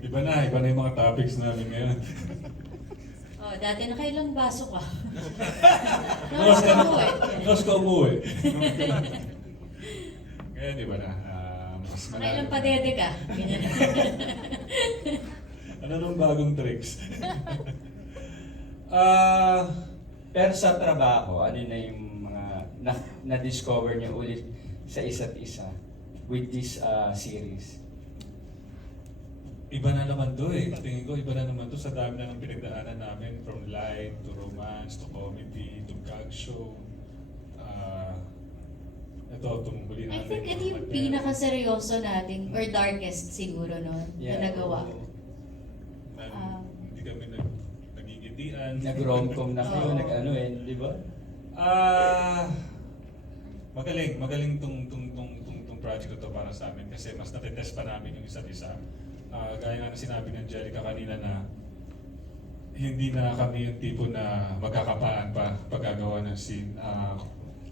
Iba na yung mga topics namin ngayon. Oh, dati nakailang baso ka. Tapos ka Nakailang eh. tapos ka umuwi. Ngayon, iba na. Mas Nakailang malalim. padede ka. Ganyan. Ano nung bagong tricks? Pero sa trabaho, ano na yung mga na-discover niyo ulit sa isa't isa with this series? Iba na naman to eh. Tingin ko iba na naman to sa dami na ng pinagdaanan namin, from light to romance to comedy to gag show. Ito, itong huli I natin. think ito yung pinakaseryoso natin, or darkest siguro, no? Na nagawa. Hindi kami nagigitian. Nag-romcom na kayo, Oo. nag-ano di ba? Magaling tong project na to para sa amin kasi mas natitest pa namin yung isa't isa. Gaya nga na sinabi ng Jerica kanina na hindi na kami yung tipo na magkakapaan pa paggagawa ng scene.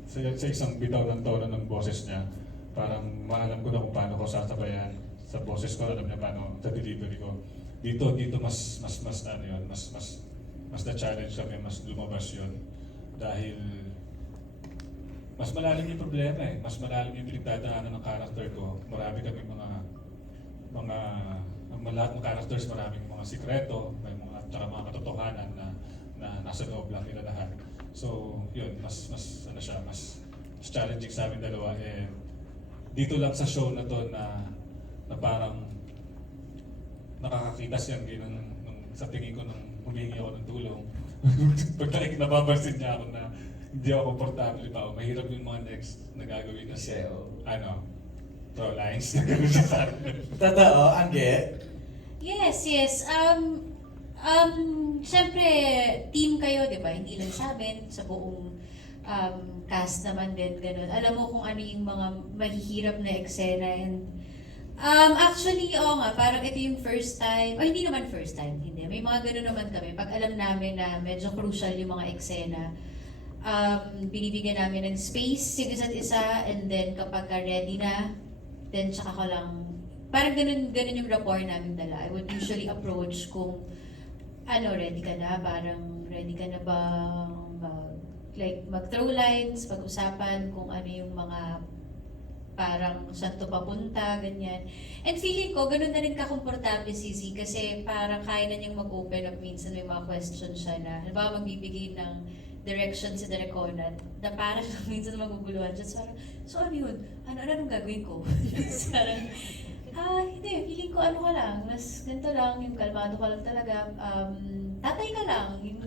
Sa isang bitaw ng tono ng boses niya, parang maalam ko na kung paano ko sasabayan sa boses ko, alam niya paano sa delivery ko. Dito mas ano yun, mas na-challenge kami, mas lumabas yun. Dahil mas malalim yung problema eh. Mas malalim yung pinagdadaanan ng character ko. Marami kami lahat ng characters, maraming mga sikreto, may mga katotohanan na nasa loob lang nila lahat. So, yun, mas challenging sa amin dalawa. And dito lang sa show na to na parang nakakakita siyang sa tingin ko nung humingi ako ng tulong. Pagka nababansin niya ako na hindi ako komportable pa, mahirap yung mga next na gagawin kasi, throw lines na gano'n siya sa akin. Totoo, Angge? Yes. Siyempre, team kayo, di ba? Hindi lang sa amin, sa buong cast naman din, ganun. Alam mo kung ano yung mga mahihirap na eksena. And, actually, oo nga, parang ito yung first time, o hindi naman first time, hindi. May mga ganun naman kami. Pag alam namin na medyo crucial yung mga eksena, binibigyan namin ng space yung isa't isa, and then kapag ready na, then tsaka ko lang, parang ganun yung rapport namin dala. I would usually approach kung, ready ka na? Parang, ready ka na ba mag-throw lines, pag-usapan kung ano yung mga parang saan to papunta, ganyan. And feeling ko, ganun na rin kakomportable si Z kasi parang kaya na niyang mag-open up minsan may mga questions siya na, halimbawa magbibigay ng direction sa Direcona na parang minsan maguguluhan siya. So ano yun? Anong gagawin ko? Parang, hindi. Feeling ko ano ka lang. Mas ganito lang. Yung kalmado ka lang talaga. Tatay ka lang. Yung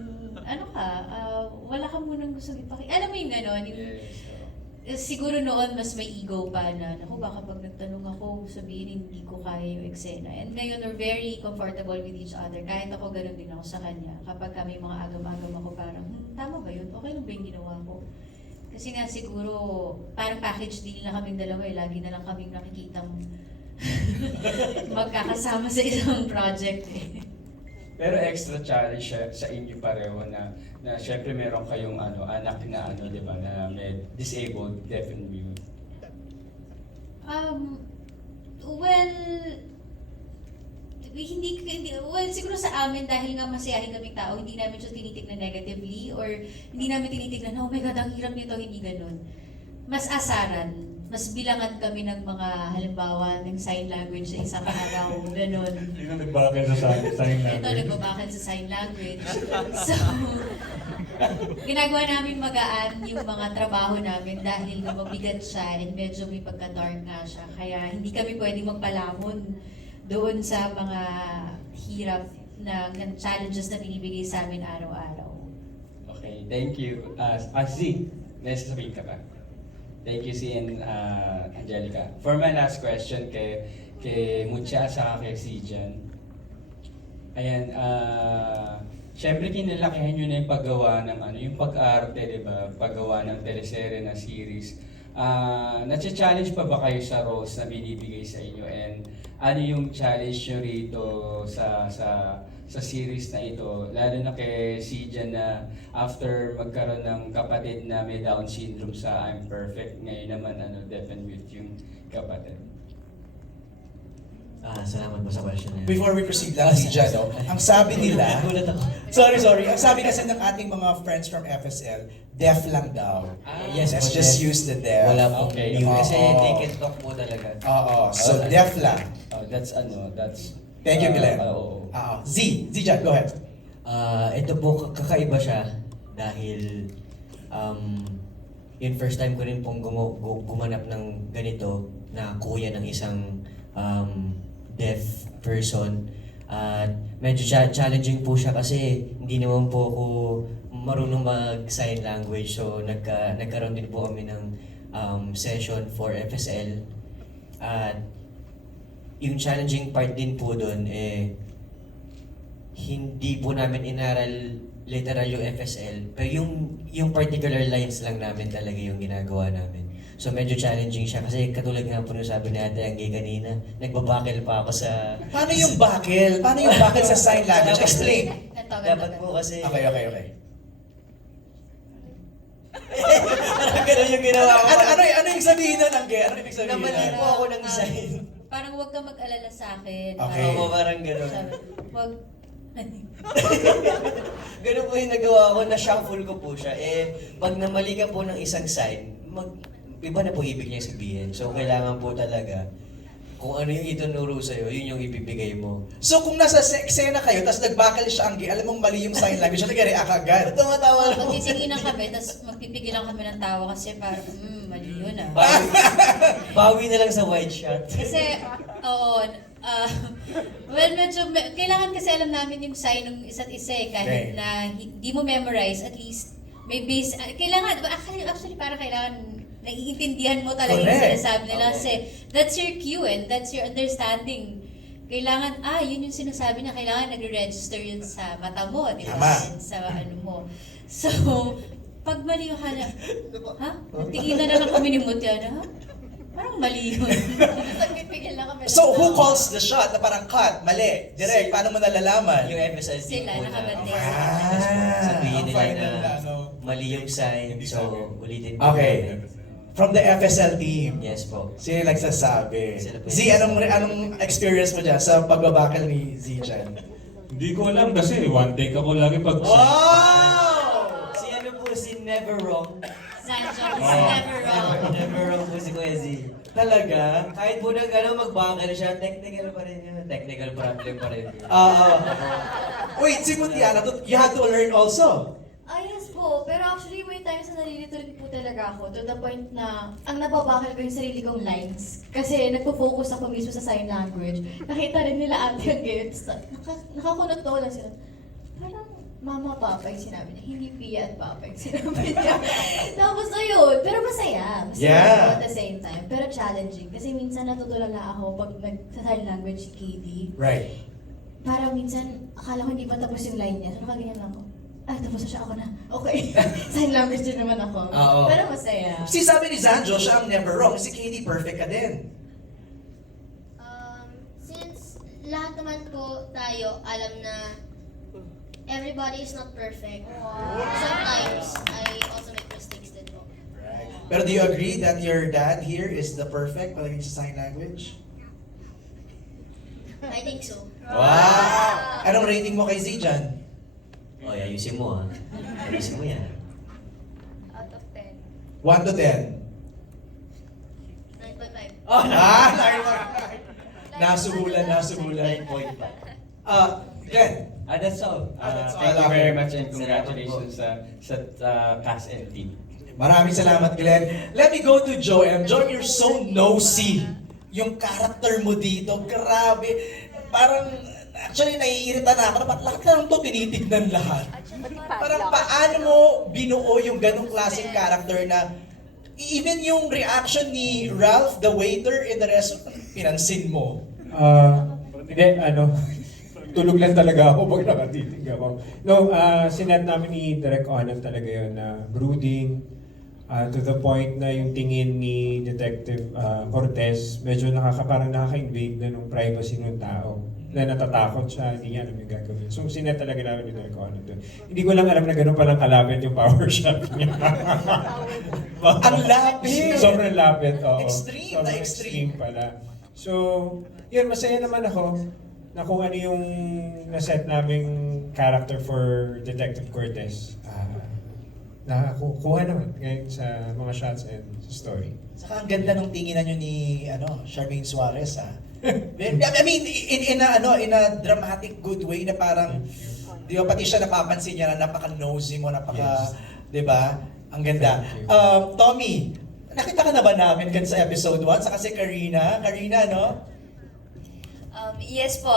wala ka munang gusto ipakita. Alam mo yung gano'n? Siguro noon mas may ego pa na, baka pag nagtanong ako, sabihin hindi ko kaya yung eksena. And ngayon, we're very comfortable with each other. Kahit ako, ganun din ako sa kanya. Kapag kami mga agam-agam ako, parang, tama ba yun? Okay lang ba yung ginawa ko? Kasi nga siguro, parang package deal na kaming dalawa eh. Lagi na lang kaming nakikitang magkakasama sa isang project eh. Pero extra challenge siya sa inyo pareho na syempre meron kayong anak na di ba, na may disabled, deaf and mute. Siguro sa amin dahil nga masayahin kaming tao, hindi namin siya tinitignan negatively or hindi namin tinitignan, oh my God, ang hirap nito, hindi ganun. Mas asaran, mas bilangan kami ng mga halimbawa ng sign language sa isang araw, ganun. Yung nagbakal sa sign Ito, language. nagbabakal sa sign language. So, ginagawa namin magaan yung mga trabaho namin dahil mabigat siya and medyo may pagka-dark nga siya. Kaya hindi kami pwedeng magpalamon doon sa mga hirap na challenges na binibigay sa amin araw-araw. Okay, thank you. Z, may sasabihin ka pa? Thank you, Si and Angelica. For my last question kay Mucha sa kay Sijan. Ayan, syempre kinalakihan nyo na yung paggawa ng yung pag-arte, di ba? Paggawa ng teleserye na series. Nacha-challenge pa ba kayo sa roles na binibigay sa inyo? And ano yung challenge nyo rito sa series na ito? Lalo na kay Sijan na after magkaroon ng kapatid na may Down syndrome sa I'm Perfect, ngayon naman deaf and mute yung kapatid. Salamat po sa question na yun. Before we proceed lang, Zijan, no? Ang sabi nila, Gulat ako. sorry, ang sabi kasi ng ating mga friends from FSL, deaf lang daw. Yes, Let's po, just deaf. use the deaf. Wala po. Okay. Mute. Kasi Oo. they can talk po talaga. Oo, so Okay. deaf lang. That's... Thank you, Glenn. Oo. Zijan, go ahead. Ito po, kakaiba siya dahil yun first time ko rin pong gumanap ng ganito na kuya ng isang deaf person. At medyo challenging po siya kasi hindi naman po ako marunong mag-sign language. So nagkaroon din po kami ng session for FSL. At yung challenging part din po doon hindi po namin inaral literal yung FSL, pero yung particular lines lang namin talaga yung ginagawa namin. So medyo challenging siya kasi katulad nga po nung sabi ni Ate Angge kanina, nagbabakil pa ako sa... Paano yung bakil? Paano yung bakil sa sign language? Explain. Dapat po kasi... Okay. Parang ganun yung ginawa ko. Ano yung sabihin nun, Angge? Ano yung sabihin Namali nun? po ako ng sign. Parang huwag kang mag-alala sa akin. Okay. Oo, parang ganun. Sabi, Huwag. Ganun po yung nagawa ko, na-shuffle ko po siya. Pag namali ka po ng isang sign, iba na po ibig niya sabihin. So, kailangan po talaga, kung ano yung itunuro sa'yo, yun yung ibibigay mo. So kung nasa eksena kayo, tapos nagbakal siya, Angge, alam mong mali yung sign language, nag-react agad. Tumatawa lang po. Magtitinginan kami, tapos magpipigilan kami ng tawa kasi parang, mali yun ah. Bawi na lang sa wide shot. Kasi, oo, well, kailangan kasi alam namin yung sign ng isa't isa eh, kahit Okay. na hindi mo memorize, at least may base, kailangan, actually parang kailangan naiintindihan mo talaga yung Correct. sinasabi nila Oo. kasi that's your cue and that's your understanding. Kailangan, yun yung sinasabi niya, kailangan nagre-register yun sa mata mo, di ba? Tama. And sa ano mo. So, pag mali yung Nagtingin na lang kami ni Mutiana, ha? Parang mali yun. Nagpipigil na kami. ng So who tawa. calls the shot na parang cut, mali, direct, paano mo nalalaman? Yung FSL team Sila, po na nakabantay sabihin ang nila final na ano. mali yung sign, Hindi so sabi. ulitin po. Okay. From the FSL team. Yes po. Sino yung nagsasabi? Sila po. Z, anong experience mo dyan sa pagbabakal ni Z dyan? Hindi ko alam kasi one take ako lagi pag... Wow! Si ano po, si Never Wrong. Sanjo is never wrong. Never Wrong po si Kuya Z. Talaga? Kahit po magbakal siya, technical pa rin yun. Technical problem pa rin yun. Wait, si Mutiana, you had to learn also. Yes po, pero actually may times na nalilito rin po talaga ako to the point na ang nababakal ko yung sarili kong lines. Kasi nagpo-focus ako mismo sa sign language. Nakita rin nila ate ang gets. Nakakunot to lang sila. Parang mama, papa yung sinabi niya. Hindi Pia at papa yung sinabi niya. Tapos ayun, pero masaya. Masaya Yeah. ako at the same time. Pero challenging. Kasi minsan natutulala ako pag nagsa-sign language si Katie. Right. Parang minsan, akala ko hindi pa tapos yung line niya. So nakaganyan lang ako. Tapos na siya, ako na. Okay. Sign language din naman ako. Oo. Pero masaya. Si sabi ni Zanjo, siya ang never wrong. Si Katie, perfect ka din. Since lahat naman po tayo alam na everybody is not perfect. Sometimes I also make mistakes din po. Pero do you agree that your dad here is the perfect pagdating sa sign language? I think so. Wow! Anong rating mo kay Z dyan? Oy, ayusin mo Ayusin mo yan. Out of 10. 1 to 10. 9.5. Nasuhulan. 9.5. Glenn. That's all. That's all. Thank you very much and Salamat congratulations sa cast and team. Maraming salamat, Glenn. Let me go to Joem. Joem, you're so nosy. Yung character mo dito, grabe. Parang, actually, naiirita na ako. Ba't lahat lang ito tinitignan lahat? Parang paano mo binuo yung ganong klaseng character na even yung reaction ni Ralph, the waiter in the restaurant, pinansin mo. Hindi, tulog lang talaga ako pag nakatitig ako. No, sinet namin ni Direk Onan talaga yun na brooding, to the point na yung tingin ni Detective Cortez, medyo parang nakaka-invade na ng privacy ng tao. Na natatakot siya, hindi niya alam yung gagawin. So sinet talaga namin ni Direk Onan doon. Hindi ko lang alam na gano'n palang kalapit yung power shot niya. Ang lapit! Sobrang lapit, oo. Extreme na Sobrang extreme. pala. So, yun, masaya naman ako na kung ano yung naset naming character for Detective Cortez. Nakakuha naman ngayon sa mga shots and sa story. Saka ang ganda ng tinginan nyo ni Charmaine Suarez, ha? I mean, in a dramatic good way na parang, di ba, pati siya napapansin niya na napaka-nosy mo, Yes. di ba? Ang ganda. Thank you. Tommy, nakita ka na ba namin kan sa episode 1? Saka si Karina, no? Yes po,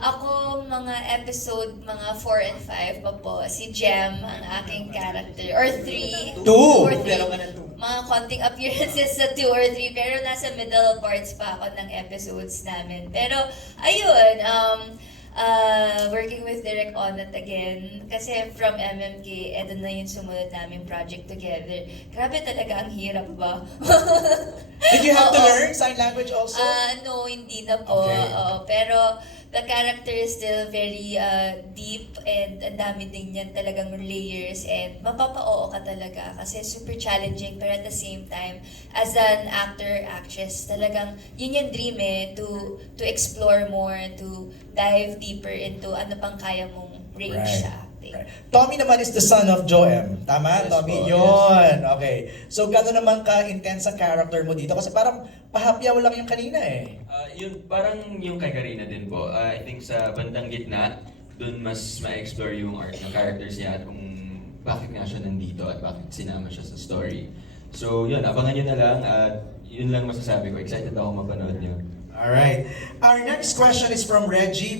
ako mga episode, mga 4 and 5 pa po, si Jem ang aking character, or 3. Two. Or 3. Meron ka ng two. Mga konting appearances sa 2 or 3, pero nasa middle parts pa ako ng episodes namin. Pero, ayun, working with Direk Onat again, kasi from MMK, eto na yung sumunod naming project together. Grabe talaga, ang hirap ba? Did you have to Oo. learn sign language also? No, hindi na po. Okay. Oo, pero the character is still very deep and ang dami din yan talagang layers and mapapa-oo ka talaga kasi super challenging pero at the same time as an actor, actress, talagang yun yung dream to explore more, to dive deeper into ano pang kaya mong range Right. sa acting. Right. Tommy naman is the son of Joem. Tama? Yes Tommy? po, Yun. Okay. So, gano'n naman ka-intense ang character mo dito? Kasi parang pahapyaw lang yung kanina eh. Yun, parang yung kay Karina din po. I think sa bandang gitna, dun mas ma-explore yung art ng characters niya at kung bakit nga siya nandito at bakit sinama siya sa story. So yun, abangan nyo na lang at yun lang masasabi ko. Excited ako mapanood nyo. Alright. Our next question is from Reggie.